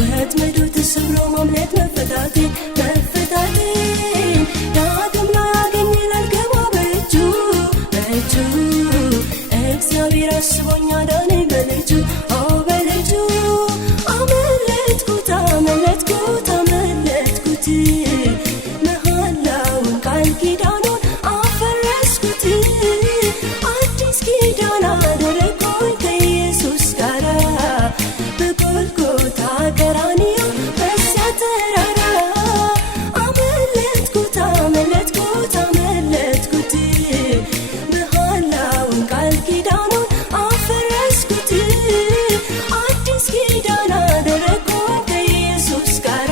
ወጥመዱ ተሰብሮ ማምለጥ መፈታቴ መፈታቴ ዳግም ላገኝ ላልገባ በእጁ እግዚአብሔር አስቦኝ አዳነኝ በልጁ በልጁ አመለጥኩት አመለጥኩት አመለጥኩት መሐላውን ቃል ኪዳኑን አፈረስኩት አዲስ ኪዳን አደረግኩኝ ከኢየሱስ ጋር በጎልጎታ ቀራንዮ በዚያ ተራራ አመለጥኩት አመለጥኩት አመለጥኩት መሐላውን ቃል ኪዳኑን አፈረስኩት አዲስ ኪዳን አደረግኩኝ ከኢየሱስ ጋር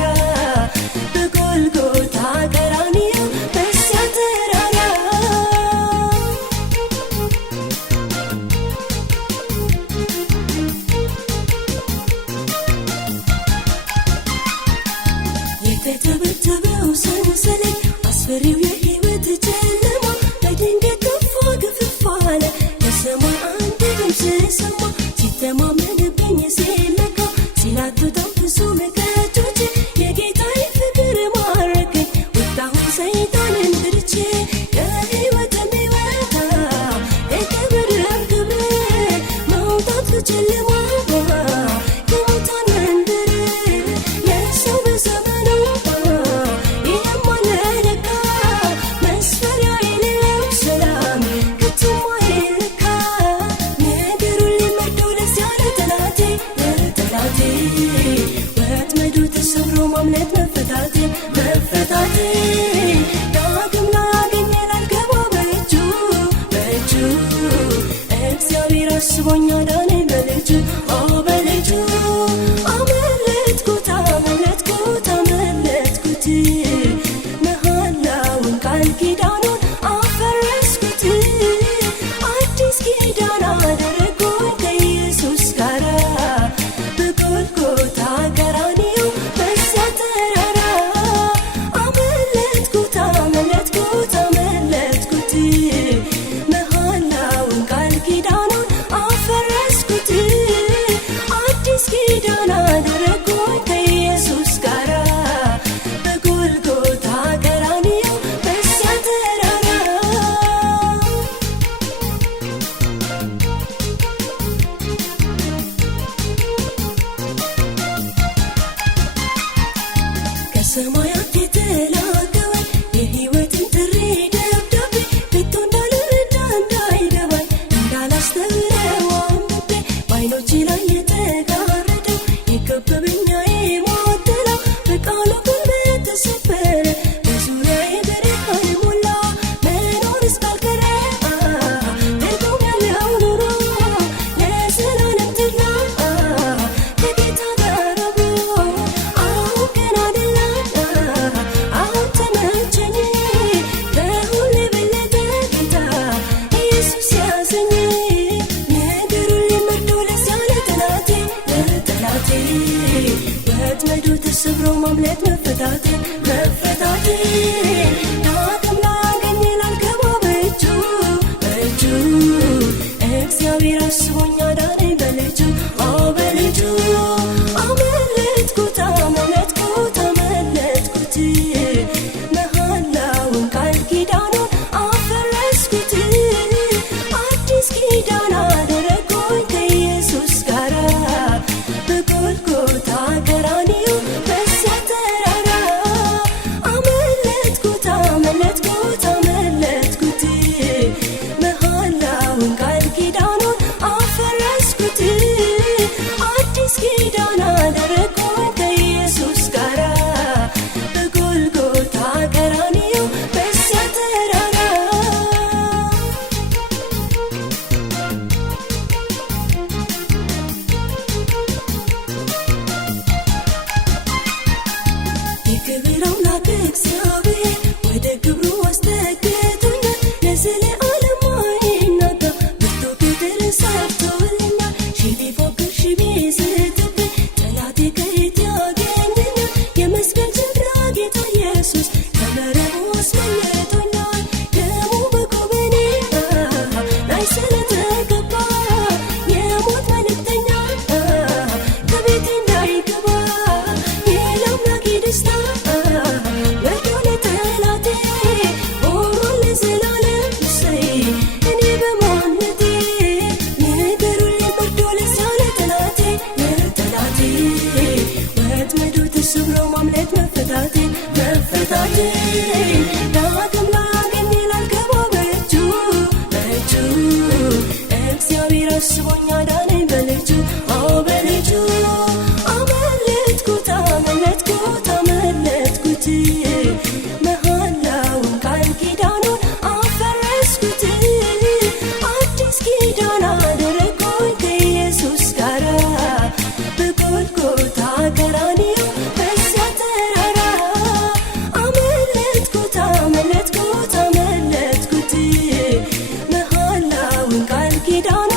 በጎልጎታ ቀራንዮ በዚያ ተራራ የተተበተበው ሰንሰለት አስፈሪው የሕይወት ጨለማ በድንገት ገፋ አለ ከሰማይ አንድ ድምፅ ሰማ ሲተማመንብኝ ሲለካ ሲላትተው ፍጹም ከእጆቼ የጌታዬ ፍቅር ማረከኝ ወጣሁኝ ሰይጣንን ትቼ ከሕይወትም ሕይወት የክብርም ክብር መውጣት ከጨለማ ከሙታን መንደር የሰው በዘመኑ ይህም አለ ለካ መስፈሪያ የሌለው ሰላም ከቶም አይለካ ነገሩን ሊመርደው ለዚያ ለጠላቴ ወጥመዱ ተሰብሮ ማምለጥ መፈታቴ መፈታቴ ዳግም ላገኝ ላልገባ በእጁ እግዚአብሔር አስቦኝ አዳነኝ በልጁ በልጁ አመለጥኩት አመለጥኩት አመለጥኩት መሐላውን ቃል ኪዳኑን አፈረስኩት አዲስ ኪዳን አደረግኩኝ ከኢየሱስ ጋር በጎልጎታ ቀራንዮ በዚያ ተራራ አመለጥኩት አመለጥኩት አመለጥኩት መሐላውን ቃል ኪዳኑን አፈረስኩት አዲስ ኪዳን አደረግኩኝ ከኢየሱስ ጋር በጎልጎታ ቀራንዮ በዚያ ተራራ ከሰማያት የተላከው የሕይወትን ጥሪ ደብዳቤ ቤቱ እንዳልረዳ እንዳይገባኝ እንዳላስተውለው አንብቤ በዓይኖቼ ላይ የተጋረደው የከበበኝ የሞት ጥላ በቃሉ ጉልበት ተሰበረ በዙሪያዬ ብርሃን ሞላ መኖር እስካልቀረ ትርጉም ያለው ኑሮ ለዘላለም ተድላ ከጌታ ጋር አብሮ አሁን ገና አይደለም አሁን ተመቸኝ ከሁሉ የበለጠ ጌታ ኢየሱስ ያዘኝ ነገሩን ሊመርደው ለዚያ ለጠላቴ ወጥመዱ ተሰብሮ ማምለጥ መፈታቴ መፈታቴ ዳግም ላገኝ ላልገባ በእጁ እግዚአብሔር አስቦኝ አዳነኝ በልጁ በልጁ አመለጥኩት አመለጥኩት አመለጥኩት መሐላውን ቃል ኪዳኑን አፈረስኩት አዲስ ኪዳን አደረግኩኝ ከኢየሱስ ጋር በጎልጎታ ቀራንዮ በዚያ ተራራ አመለጥኩት አመለጥኩት አመለጥኩት መሐላውን ቃል ኪዳኑን አፈረስኩት አዲስ ኪዳን አደረግኩኝ ከኢየሱስ ጋር በጎልጎታ ቀራንዮ በዚያ ተራራ የክብር አምላክ እግዚአብሔር ወደ ክብሩ አስጠግቶኛል ለዘለዓለም አይናጋ ብርቱ ቅጥር ሰርቶልኛል ሺህ ቢፎክር ሺህ ቢስትብኝ ቀራንዮ በዚያ ተራራ አመለጥኩት አመለጥኩት አመለጥኩት መሃላውን ቃል ኪዳን